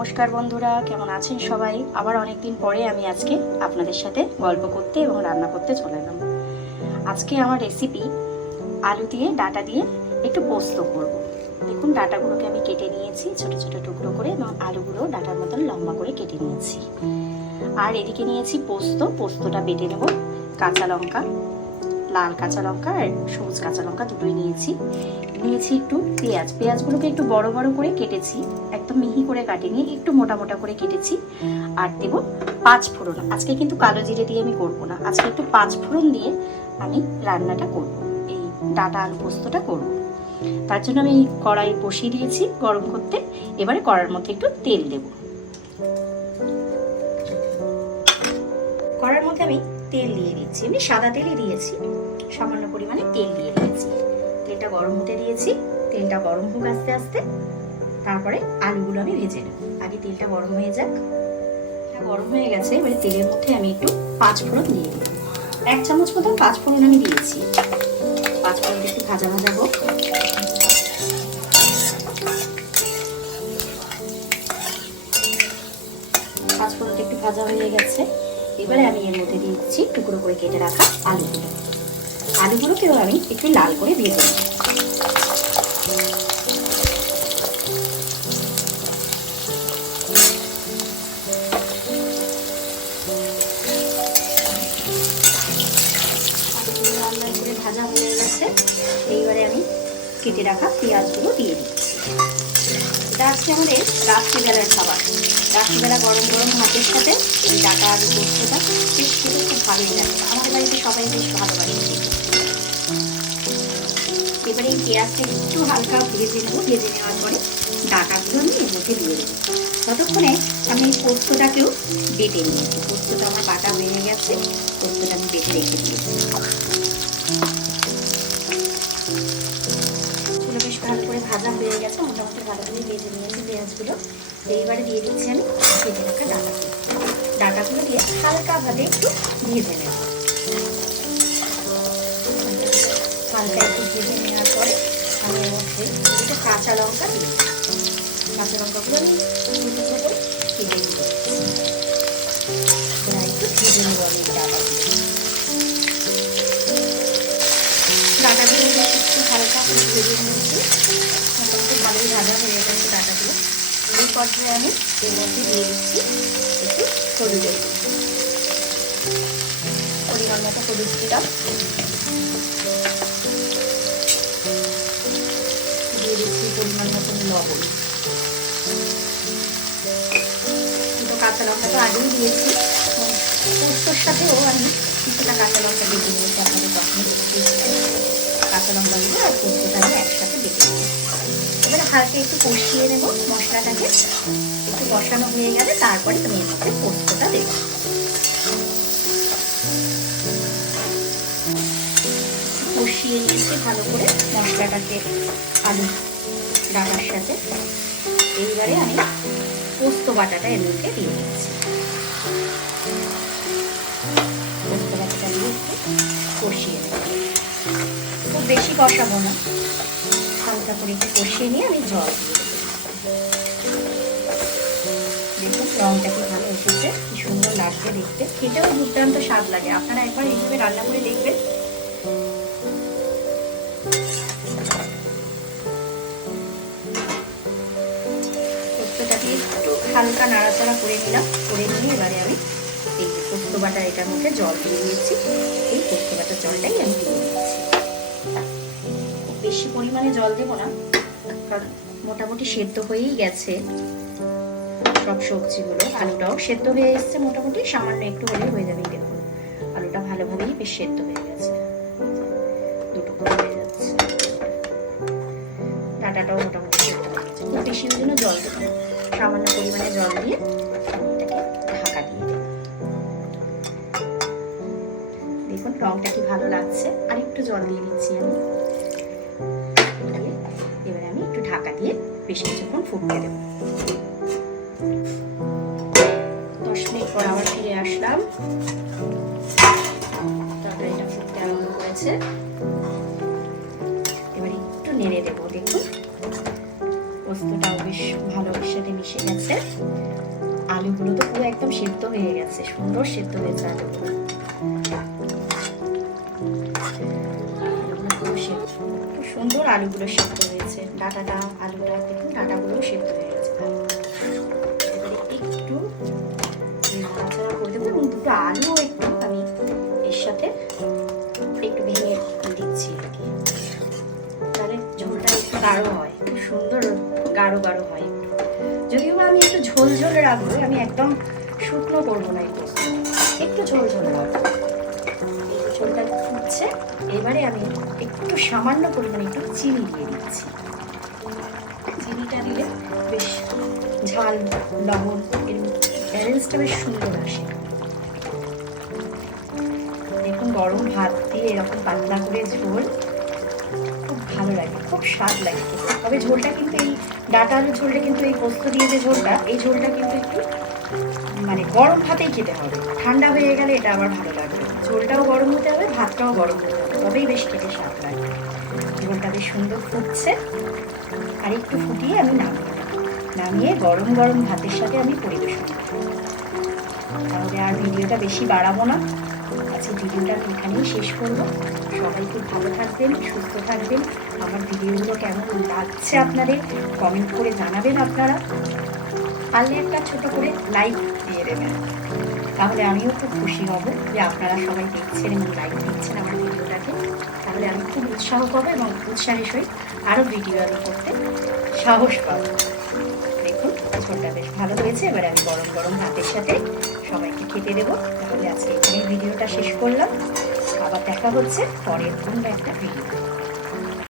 নমস্কার বন্ধুরা, কেমন আছেন সবাই? আবার অনেক দিন পরে আমি আজকে আপনাদের সাথে গল্প করতে এবং রান্না করতে চলে এলাম। আজকে আমার রেসিপি আলু দিয়ে ডাঁটা দিয়ে একটু পোস্ত করব। দেখুন, ডাঁটাগুলোকে আমি কেটে নিয়েছি ছোট ছোট টুকরো করে এবং আলুগুলো ডাঁটার মতন লম্বা করে কেটে নিয়েছি। আর এদিকে নিয়েছি পোস্তটা বেটে নেব। কাঁচা লঙ্কা, লাল কাঁচা লঙ্কা আর সবুজ কাঁচা লঙ্কা দুটোই নিয়েছি একটু পেঁয়াজগুলোকে একটু বড় বড় করে কেটেছি, একদম মিহি করে কাটিনি, একটু মোটা মোটা করে কেটেছি। আর দেব 5 ফোড়ন। আজকে কিন্তু কালো জিরে দিয়ে আমি করবো না, আজকে একটু 5 ফোড়ন দিয়ে আমি রান্নাটা করব, এই ডাঁটা আলু পোস্তটা করব। তার জন্য আমি কড়াই বসিয়ে দিয়েছি গরম করতে। এবারে কড়ার মধ্যে একটু তেল দেব। কড়ার মধ্যে আমি তেল দিয়ে দিচ্ছি, আমি সাদা তেলই দিয়েছি, সামান্য পরিমাণে তেল দিয়ে দিয়েছি। তেলটা গরম হতে দিয়েছি, তেলটা গরম হোক আস্তে আস্তে, তারপরে আলুগুলো আমি ভেজে নেব। আগে তেলটা গরম হয়ে যাক। গরম হয়ে গেছে, এবারে তেলের মধ্যে আমি একটু 5 ফোড়ন দিয়ে দিই। 1 চামচ মতো 5 ফোড়ন আমি দিয়েছি। 5 ফোড়ন একটু ভাজা হোক। 5 ফোড়নটা একটু ভাজা হয়ে গেছে, এবারে আমি এর মধ্যে দিয়ে দিচ্ছি টুকরো করে কেটে রাখা আলুগুলোকেও আমি একটু লাল করে ভেজে নেব। ভাজা হয়ে গেছে, এইবারে আমি কেটে রাখা পেঁয়াজগুলো দিয়ে দিচ্ছি। এটা হচ্ছে আমাদের রাত্রিবেলার খাবার। রাত্রিবেলা গরম গরম ভাতের সাথে এই ডাঁটা আলু পোস্তটা বেশ খেতে খুব ভালোই লাগে। আমাদের বাড়িতে সবাই বেশ ভালোবাসে। এবারে এই পেঁয়াজটা একটু হালকা ভেজে নেওয়ার পরে ডাঁটাগুলো আমি এর মধ্যে দিয়ে দেবো। ততক্ষণে আমি এই পোস্তটাকেও বেটে নিয়েছি। পোস্তটা আমার বাটা হয়ে গেছে, পোস্তটা আমি বেটে রেখে দিয়েছি। বেশ ভালো করে ভাজা হয়ে গেছে, মোটামুটি ভালো করে ভেজে নিয়েছি পেঁয়াজগুলো। এইবারে দিয়ে দিচ্ছি আমি কেটে রাখা ডাঁটাগুলো দিয়ে হালকা ভাবে একটু ভেজে নেব। হালকা একটু ভেজে নেওয়ার পরে আমি এর মধ্যে একটু কাঁচা লঙ্কা দিই। কাঁচা লঙ্কাগুলো আমি দুটো করে কেটে দিই। একটু ভেজে নেব আমি ডাঁটাগুলো একটু হালকা করে ভেজে নিয়েছি, মোটামুটি ভালোই ভাজা হয়ে গেছে ডাঁটাগুলো। এই পর্যায়ে আমি এর মধ্যে দিয়ে দিচ্ছি একটু হলুদের পরিমাণ মতো হলুদ দিলাম, দিয়ে দিচ্ছি পরিমাণ মতো লবণ। দুটো কাঁচা লঙ্কা তো আগেই দিয়েছি, পোস্তর সাথেও আমি কিছুটা কাঁচা লঙ্কা বেটে নিয়েছি। আপনাদের তখন কাঁচা লঙ্কাগুলো আর পোস্তটা আমি একসাথে বেটে নিয়েছি। এবারে হালকা একটু কষিয়ে নেব মশলাটাকে। একটু কষানো হয়ে গেলে তারপরে তুমি এর মধ্যে পোস্তটা দেবো। কষিয়ে নিয়েছি ভালো করে মশলাটাকে আলু ডাঁটার সাথে। এইবারে আমি পোস্ত বাটাটা এর মধ্যে দিয়ে দিচ্ছি। পোস্ত বাটাটা দিয়ে একটু কষিয়ে নেব, খুব বেশি কষাবো না, হালকা করে একটু কষিয়ে নিয়ে আমি জল দিয়ে দেবো। দেখুন রঙটা কি ভালো এসেছে, কি সুন্দর লাগছে দেখতে, খেতেও দুর্দান্ত স্বাদ লাগে। আপনারা একবার এইভাবে রান্না করে দেখবেন। পোস্তটাকে একটু হালকা নাড়াচাড়া করে নিলাম, করে নিয়ে এবারে আমি এই পোস্ত বাটা এটার মধ্যে জল দিয়ে দিয়েছি। এই পোস্ত বাটার জলটাই আমি দিয়ে দিচ্ছি। বেশি পরিমাণে জল দেবো না, কারণ মোটামুটি সেদ্ধ হয়েই গেছে সব সবজিগুলো। আলুটাও সেদ্ধ হয়ে এসছে মোটামুটি, সামান্য একটু হলেই হয়ে যাবে। দেখুন আলুটা ভালোভাবেই বেশ সেদ্ধ হয়ে গেছে, দুটো করে হয়ে যাচ্ছে। ডাঁটাটাও মোটামুটি সেদ্ধ হয়ে গেছে। খুব বেশি জন্য জল দেবো না, সামান্য পরিমাণে জল দিয়ে এটাকে ঢাকা দিয়ে দেবো। দেখুন রংটা কি ভালো লাগছে। আর একটু জল দিয়ে দিচ্ছি আমি। এবারে আমি একটু ঢাকা দিয়ে বেশ কিছুক্ষণ ফুটতে দেব। 10 মিনিট পর আবার ফিরে আসলাম। তারপরে এটা ফুটতে আরম্ভ করেছে। এবার একটু নেড়ে দেবো। দেখুন পোস্তটাও বেশ ভালো সাথে মিশে গেছে। হয়ে গেছে, সুন্দর সেদ্ধ হয়েছে আলুগুলো। খুব সুন্দর আলুগুলো সেদ্ধ হয়েছে, ডাটাটা আলুটা দেখুন ডাটাগুলো সেদ্ধ হয়ে গেছে। এবারে একটু নাড়াচাড়া করে দেবো এবং দুটো আলুও একটু আমি এর সাথে একটু ভেঙে দিচ্ছি আর কি, তাহলে ঝোলটা একটু গাঢ় হয়, খুব সুন্দর গাঢ় গাঢ় হয়। যদিও আমি একটু ঝোল ঝোল রাখবো, আমি একদম শুকনো করবো না, একটু ঝোল ঝোল রাখবো। ঝোলটা ফুটছে, এবারে আমি একটু সামান্য পরিমাণে একটু চিনি দিয়ে দিচ্ছি। চিনিটা দিলে বেশ ঝাল লবণ এর ব্যালেন্সটা বেশ সুন্দর আসে। দেখুন গরম ভাত দিয়ে এরকম পাতলা করে ঝোল খুব ভালো লাগে, খুব স্বাদ লাগে। তবে ঝোলটা কিন্তু এই ডাটা আলুর ঝোলটা কিন্তু এই পোস্ত দিয়ে যে ঝোলটা, এই ঝোলটা কিন্তু একটু মানে গরম ভাতেই খেতে হবে, ঠান্ডা হয়ে গেলে এটা আবার ভালো লাগবে। ঝোলটাও গরম হতে হবে, ভাতটাও গরম হতে হবে, তবেই বেশ খেতে স্বাদ লাগে। ঝোলটা বেশ সুন্দর ফুটছে, আর একটু ফুটিয়ে আমি নামিয়ে গরম গরম ভাতের সাথে আমি পরিবেশন করব। তাহলে আর ভিডিওটা বেশি বাড়াবো না, আজকে ভিডিওটা আমি এখানেই শেষ করবো। সবাই খুব ভালো থাকবেন, সুস্থ থাকবেন। আমার ভিডিওগুলো কেমন লাগছে আপনাদের কমেন্ট করে জানাবেন। আপনারা পারলে একটা ছোট করে লাইক দিয়ে দেবেন, তাহলে আমিও খুব খুশি হব যে আপনারা সবাই দেখছেন এবং লাইক দিচ্ছেন আমার ভিডিওটাকে। তাহলে আমি খুব উৎসাহ পাবো এবং উৎসাহের সহিত আরও ভিডিও আমি করতে সাহস পাবো। দেখুন ঝোলটা বেশ ভালো হয়েছে, এবারে আমি গরম গরম ভাতের সাথে সবাইকে খেতে দেবো। তাহলে আজকে এখানে ভিডিওটা শেষ করলাম, আবার দেখা হচ্ছে পরের কোনো একটা ভিডিও।